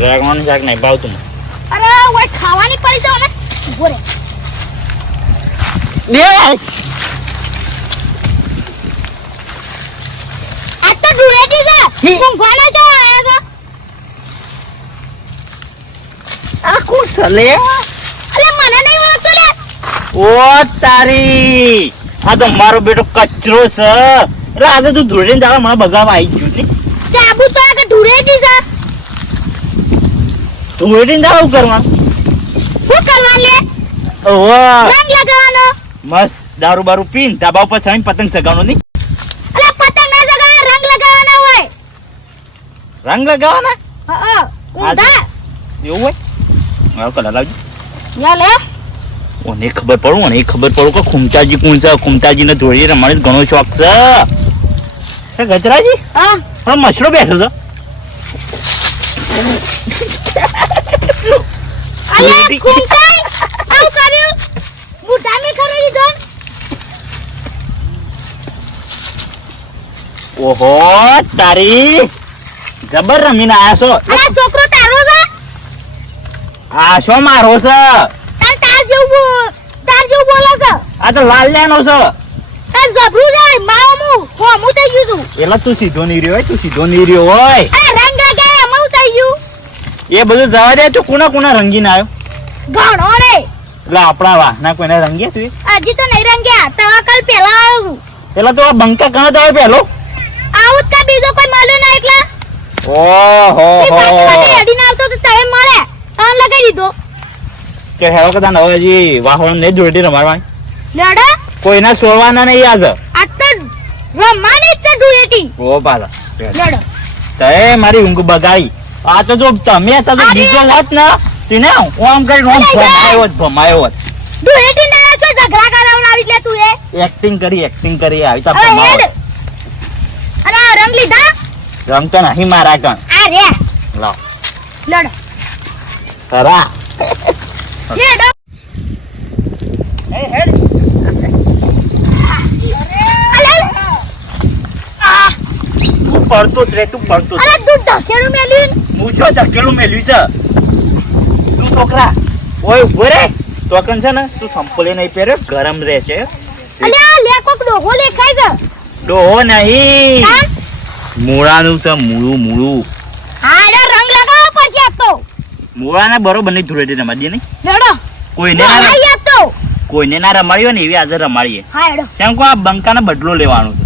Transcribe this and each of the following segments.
રાગવાનું શાક નહીં ભાવતું અરે ઓય ખાવાની પડી જાવ ને. ઊભો રે. બે આ તો ધૂળેટી છે. ઊંઘવાના છો આયા છો? આ કોણ સલે? અરે મને નહીં ઓળખતો લે ઓ તારી. આ તો મારો બેટો કચરો છે. એટલે આજે તું ધોળીને જાવ મને બગાવવા આવી ગયું ને. આબુ તો આગળ ધૂળેટી છે? ધોળીને જાવ કરવાનું શું કરવા લે? ઓહો. રંગ લગાવવાનો. મસ્ત. દારૂ બારૂ પીન ધાબા ઉપર સમીન પતંગ સગાવવાનો નહીં? અલે પતંગ ના જગા રંગ લગાવવાનો હોય. રંગ લગાવવાના? હા ઊંધા. એવું હોય? મારો કલર લાવજો. યા લે. ઓને ખબર પડું એ ખબર પડું કે ખુમતાજી કોણ છે? ખુમતાજીને ધોળી રમવાનો ઘણો શોખ છે. ગજરાજી? હા. મશરો બેઠો છે. અલે ધૂળેટી. આવ કર્યું? કર્યું મે ખરી લીધો? ઓહો તારી જબર રમીને આયા છો. અલે છોકરો તારો છે? આ શો મારો છે? તાર તાર જેવું તાર જેવું બોલે છે. આ તો લાલ્યાનો છે. તાર જબરું જાય મામુ હો મુ થઈ ગયું છું. એટલે તું સીધો નહીં રહ્યો હોય તું સીધો નહીં રહ્યો હોય આ રંગ લગાય એમાં થઈ ગયું એ બધું જવા દે તું કોના કોના રંગીને આવ્યો? ઘણો રે. એટલે આપણા વાહના કોઈને રંગીએ તું હજી તો નહીં રંગ્યા તવા કાલ પેલા આવ્યો છું. પેલા તો આ બંકા કણ તો પેલો આવું કા બીજો કોઈ મળ્યો ના એટલે ઓહો હો. અડીને આવતો તો તમે મળે. તને લગાઈ દીધો. કે હેરો કદા હવે હજી વાહણ નહીં જોડી રમાડવાની. લડો કોઈના સોળવાના નહીં આજ. આ તો રમાની જ છે ડુએટી ઓ પાલા. લડો તે મારી ઊંઘ બગાડી. આ તો જો તમે હતા તો અરે! બીજો હોત ને તેને હું આમ લઈ જાય. ભમાયો જ ભમાયો હોત. ધૂળેટી ના છો ઝઘડા આવી લે તું એ. એક્ટિંગ કરી એક્ટિંગ કરી આવી તા ભમાયો આ રંગ લીધા? રંગ તો નહીં મારા કણ આ રે. લાવ. લડો. ખરા હેડો એ હેડ. પડતો જ રે તું પડતો જ. અરે તું ઢકેલું મેલ્યું હું છો ધકેલું મેલ્યું છે. તું છોકરા? ઓય ઊભો રે. તોકન છે ને તું સંપલે નહીં પહેર્યો ગરમ રહેશે અલે આ લે કોક ડોહો લેખાય છે ડોહો નહીં. મૂળાનું છે મૂળું મૂળું. હા એનો રંગ લગાવવો પડશે આ તો મૂળાને બરોબર નહીં ધૂળેટી રમાડીએ નહીં લડો કોઈને ના લઈ તો કોઈને ના રમાડ્યો ને એવી આજે રમાડીએ. હા એડો કેમ કો આ બંકાને બદલો લેવાનો છે.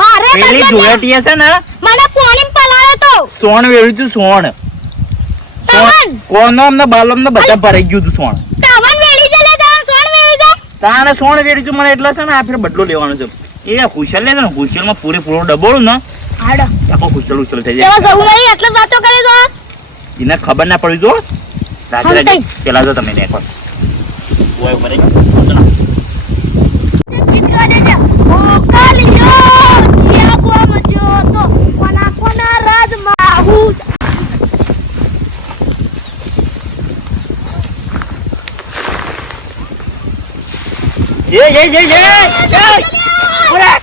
મારે પેલી ધૂળેટી છે ને મને સોણ વેળ્યું તું સોણ. કોનો અમને બાલો અમને બધા ભરાઈ ગયું તું સોણ. તારે સોણ વેળ્યું તું મને એટલે છે ને આ ફેર બદલો લેવાનો છે. એ હુશલ લે ને ને પૂરે પૂરેપૂરો ડબોળું ને. હાડો. આખો ખુશલ ઉછલ થઈ જાય. એટલે વાતો કરે તો એને ખબર ના પડી જો. રાત્રે પેલા જો તમે ને ઓય મરે એ એ એ એ પૂરા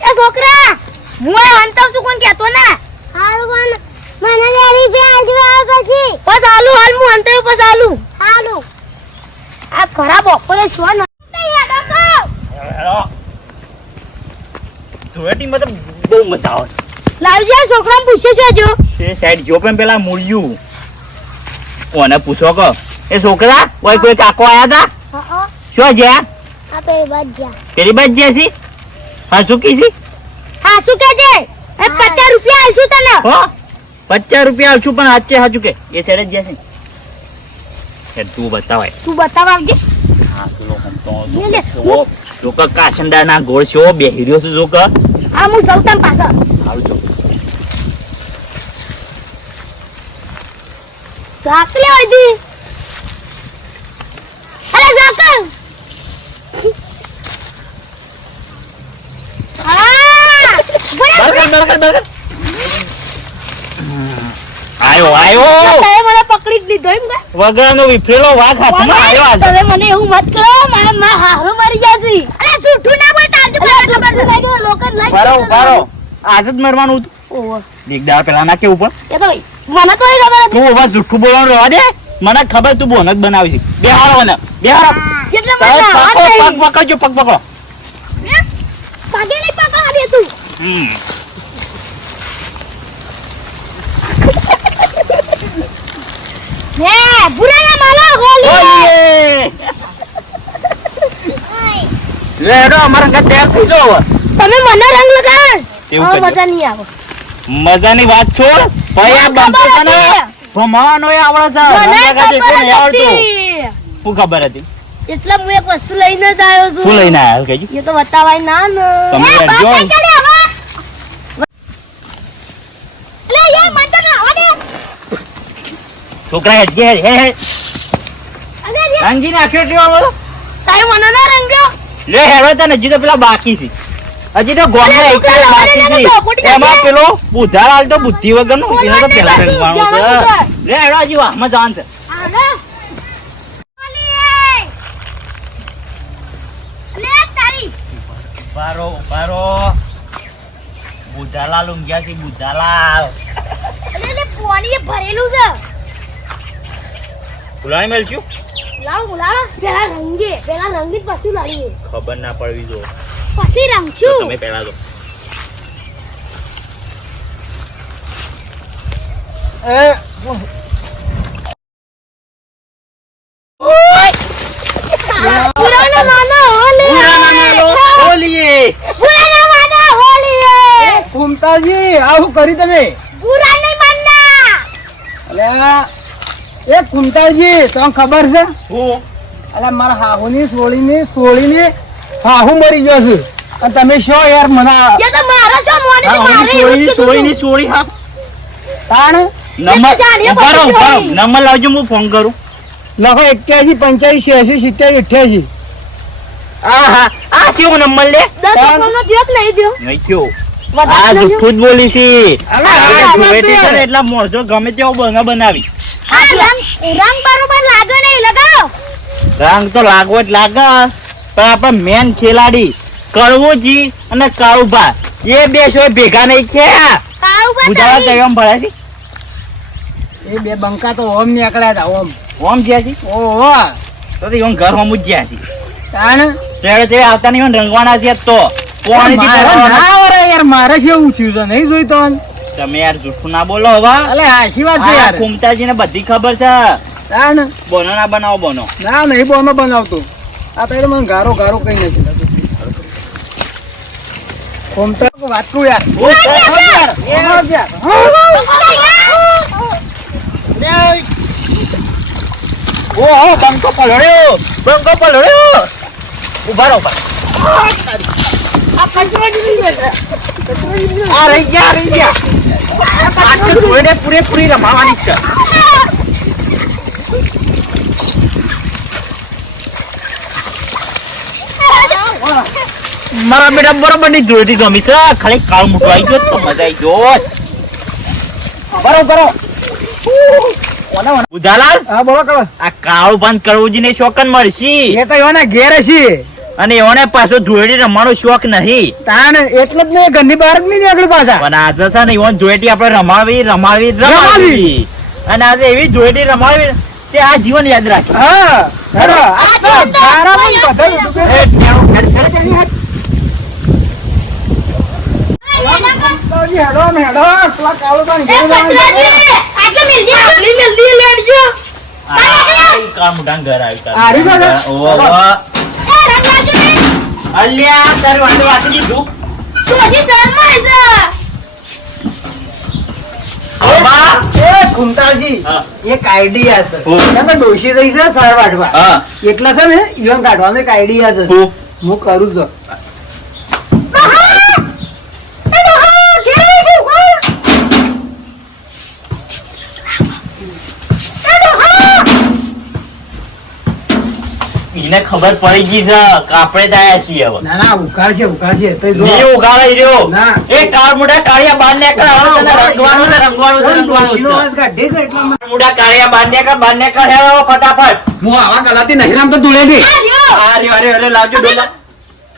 એ છોકરા હું આ હંતાવ છું કોણ કહેતો ને? હારું કોણ? મને લેરી પે પછી. બસ આલુ હાલ હું હંતાવ બસ આલુ હાલુ. આ ખરાબ શું ન. ધૂળેટીમાં તો બહુ મજા આવે છે. લાવજે આ છોકરાને પૂછે જોજો તે સાઈડ જો પણ પેલા મૂળ્યું. કોને પૂછો કો એ છોકરા ઓય કોઈ કાકો આયા તા? શું છે આ પેલી બાજ જે છે? હા શું કી હા શું કે છે? એ પચાસ રૂપિયા આલશું તને. હો પચાસ રૂપિયા આવશું પણ હાચે હાચું કે. એ સાઈડ જ જશે એ તું બતાવાય તું બતાવ આવજે. હા પેલો હમતો લે, લે. જો જો કે કાસંડા ના ગોળ છો બેહી રહ્યો છું જો કે હા હું જઉં તને પાછળ સાકરી હોય દી. અરે બરકર. આયો આયો. તમે પકડી જ લીધો એમ કે? વગરનો વિફરેલો વાઘ હાથમાં આવ્યો આજે. તમે મને એવું મત કરો મારા માં હારો મારી જશે આ જૂઠું ના બોલતા તો બાજુ લાગી ગયો લોકો લાઈક બારો બારો આજ જ મરવાનું હતું. ઓહો. એક દાડા પેલા ના કેવું પણ. એ તો મને તો એ ખબર હતી. તું હવે જુઠ્ઠું બોલવાનું રહેવા દે. મને ખબર તું બોનક બનાવી છે બે હારો મને બે હારો એટલે મને પગ. પકડજો પગ પકડો. પગે નહીં પકડવાની તું. હમ. હે બુરાના માલા લે હેડો અમારા ઘર તૈયાર થઈ જાઓ તમે મને રંગ લગાવે? એવું મજા નહીં આવે. મજાની વાત છોડ ભાઈ આ ખબર હતી. ભમાવાનો એ આવડે છે. રંગ લગાડે ખબર કોને આવડતું? હતી. શું ખબર હતી? એટલે હું એક વસ્તુ લઈને જ આવ્યો છું. શું લઈને આવ્યો? કહેજો એ તો બતાવાય ના તમે જો. થઈ ગયેલી હવે. અલે, યાર, મને તો નાહવા દે. છોકરા હે હે રંગી નાખ્યો છે હવે તારે મને ના રંગ્યો? લે હેરો તને હજી તો પેલા બાકી છે. હજી તો ગોમે એકલા બાકી છે. એમાં પેલો બુધાર હાલ તો બુદ્ધિ વગર નો એનો તો પેલા રંગવાનો છે લે હેરો હજી વાહમાં જવાનું છે. બારો બારો બુધાલાલ ઊંઘ્યા છે બુધાલાલ ભરેલું છે. ફુલાઈ મેલશું લાવ બોલાવો પેલા રંગે પેલા રંગી પછી લાવીએ ખબર ના પડવી જો. પછી રંગશું તમે પેલા દો હોલી! ઘૂમતાજી આવું કરી તમે. પુરાને માનના! અલ્યા એ ઘૂમતાજી તમને ખબર છે? હું. ની મારા હાહુની સોળી ની હાહુ મરી ગયો છે. અને તમે શો યાર મને એ તો મારો છો મોને મારે સોળી ની. સોળી હા. તાણ? નંબર જાણીએ ઊભા રહો, પછી ઊભા રહો. સોળી. નંબર લાવજો હું ફોન કરું. લખો એક્યાસી પંચ્યાસી છ્યાસી સિત્યાસી અઠ્યાસી. આ હા. આ કેવો નંબર લે? દસ નહીં થયો નહીં થયો વધારે આ જુઠ્ઠું જ બોલી છી. વાત છે એટલા મોરજો ગમે તેવો બંગા બનાવી. રંગ રંગ બરોબર લાગે નહીં લગાવ. રંગ તો લાગવો જ લાગે પણ આપણે મેન ખેલાડી કડવુજી અને કાળુભા. એ બે શો ભેગા નહીં થયા. બુધાવા તારી. કયો ભળે છે? એ બે બંકા તો ઓમ નીકળ્યા હતા ઓમ. ઓમ જ્યાં છે? ઓહો તો તો ઘર હોમ જ જ્યાં છે. તાણ? ત્યારે તે આવતા નહીં રંગવાના છે તો. પોણીથી મારે કરવાના. ના વરે યાર મારે કેવું થયું છે નહીં જોઈ તો તમે યાર જૂઠું ના બોલો હવે અલે હાચી વાત છે યાર કુમતાજી ને બધી ખબર છે બોનો ના બનાવો બોનો ના નહીં બોનો બનાવતો આ તો મને ગારો ગારો કઈ નથી લાગતું વાત કરું યાર. ઓહો બંકો પલળ્યો બંકો પલળ્યો ઊભા રહો આ રહી ગયા રહી ગયા. આ તો જોઈને પૂરેપૂરી રમાવાની છે. મારા બેટા બરોબરની જોઈતી ગમી છે. ખાલી કાળ મૂકવાઈ આવી ગયો તો મજા આવી ગયો બરો બરો. ઉદાલાલ હા બોલો કરો આ કાળું બંધ કરવું ને શોકન મળશી એ તો એવાના ઘેર છે અને એઓને પાછો ધોળેટી રમવાનો શોખ નહીં. તાણ એટલે જ નહીં ઘરની બહાર જ નહીં નીકળ્યું પાછા. પણ આજે છે ને એવોને ધોળેટી આપણે રમાવી રમાવી રમાવી. અને આજે એવી ધોળેટી રમાવી કે આ જીવન યાદ રાખે. હા હેડો. હેડ, પેલા કાળો તો આટલે આટલી મિલજી લેડજો. આ ઈ કાળ મોઢાનું ઘર અલ્યા તારે વાંધો વાંચી દીધું ડોશી ઘરમાં છે. બાબા. એ હા. એક આઈડિયા છે હું. ડોશી રહી છે સાર વાટવા એટલા છે ને ઈવન કાઢવાનો એક આઈડિયા છે હું કરું છું એને ખબર પડી ગઈ છે કે આપણે જ છીએ હવે. ના ના ઉકાળશે ઉકાળશે તો જો નહીં ઉકાળાઈ રહ્યો. ના. એ કાળ મુડા કાળિયા બાર નીકળ તને રંગવાનું છે રંગવાનું છે રંગવાનું છે. એટલા મુડા કાળિયા બાર નીકળ બાર નીકળ હેરો ફટાફટ. હું આવા કલાતી નહીં રામ તો દુલે બી. અરે અરે અરે લાવજો ડોલા.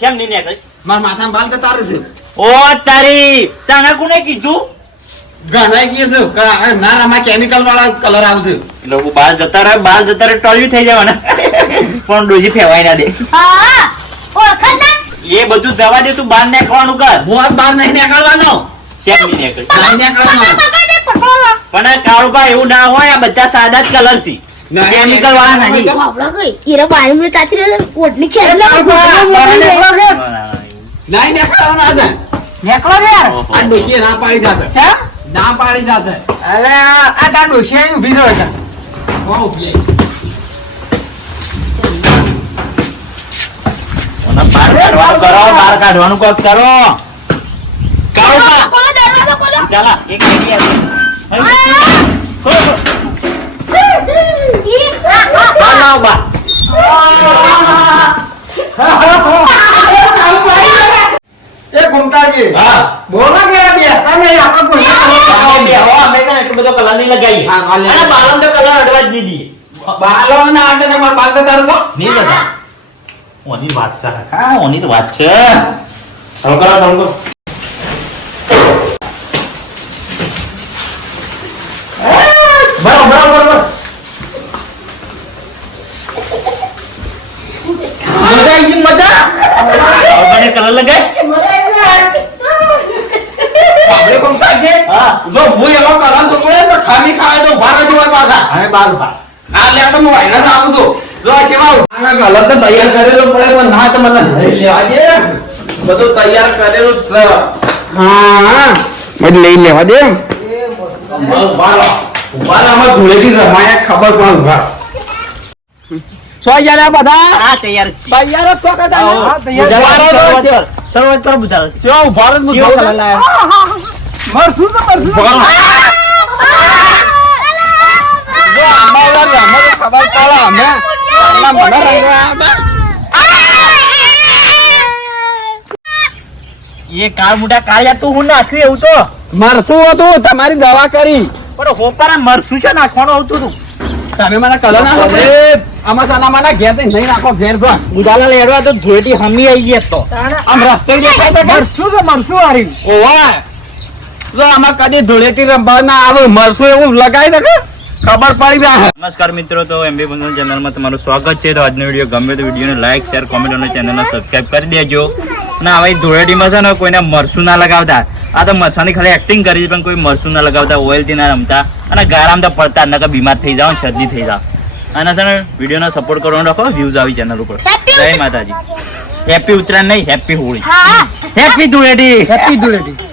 કેમ નહીં નીકળ? માર માથામાં બાલ તો તારે છે. ઓ તારી. તને કોને કીધું? ઘણાય કહે કે ના આમાં કેમિકલ વાળા કલર આવશે. એટલે હું બહાર જતા રહે બહાર જતા રહે ટોલ્યુ થઈ જવાના. પણ ડોસી ફેવાય ના દે. હા ઓળખાણ ના? એ બધું જવા દે તું બહાર નીકળવાનું કર. હું આજ બહાર નહીં નીકળવાનો. કેમ નહીં નીકળ? નહીં નીકળવાનો. પણ આ કાળુભા એવું ના હોય આ બધા સાદા જ કલર છે. કેમિકલ વાળા નહીં બાપડા બારી માં તાચી રહ્યો ઓટની ખેલ. નહીં નીકળવાનો આજે નીકળો ને યાર. આ ડોશીએ ના પાડી જશે. શા? ના પાડી જશે. અરે આ આ તાર ડોશી આઈને છે. બહુ ઊભી રહી. અને બહાર કાઢવાનું કોક કરો. કાળુભા દરવાજો ખોલો. ચાલા એક મિનિટ યાર. હવે ખોલો, ખોલો. ઈ, આ, આ, બહાર લાવો બહાર. એ ઘૂમતાજી હા. બોલો કે બે તમે આપણે કોઈ બે હો, અમે છે ને એટલો બધો કલર નહીં કાલે. અને બાલમ તો કલર અડવા જ દીધી બાલમ ના આટે તમારે બાલ તો તારે છો? નહીં લગાવ. ઓની વાત છે. કાકા, ઓની તો વાત છે. હા. હું પડે તો ખામી ખાવે તો ઊભા રહેજો પાછા. હવે બાર ઊભા. આ હું વાયરસ આવું છું. જો આ આના કલર તો તૈયાર કરેલો પડે પણ ના તો લઈ લેવા દે. બધું તૈયાર કરેલું છે. હા મને લઈ લેવા દે. ખબર તો તો તો આના મને રંગવા હતા એ કાળ મોટા કાળિયા તું હું નાખ્યું એવું તો? મરસું હતું તમારી દવા કરી. પણ હોપારા મરસું છે નાખવાનું આવતું હતું. તમે મને કલર ના આપો. આમાં સાના માના ઘેરથી નહીં નાખો ઘેર તો. ઉજાલા લેડવા તો ધોળેટી હમી આવી ગઈ તો. આમ રસ્તો દેખાય તો મરસું તો મરશું હારી ઓવા. જો આમાં કદી ધૂળેટી રંબા ના આવે મરસું એવું લગાવી દે ખબર પડી ગયા નમસ્કાર મિત્રો તો એમબી બંધન ચેનલમાં તમારું સ્વાગત છે. તો આજનો વીડિયો ગમે તો વિડીયોને લાઈક શેર કોમેન્ટ અને ચેનલને સબસ્ક્રાઈબ કરી દેજો. ના હવે ધૂળેટીમાં છે ને કોઈને મરસું ના લગાવતા. આ તો મરસાની ખાલી એક્ટિંગ કરી પણ કોઈ મરસું ના લગાવતા ઓઇલથી ના રમતા. અને ગારામ તો પડતા નકર બીમાર થઈ જાવ શરદી થઈ જાવ અને છે ને વિડીયોનો સપોર્ટ કરવાનો રાખો વ્યૂઝ આવી ચેનલ ઉપર. જય માતાજી. હેપી ઉત્તરાયણ નહીં હેપી હોળી. હા. હેપી ધૂળેટી. હેપી ધૂળેટી.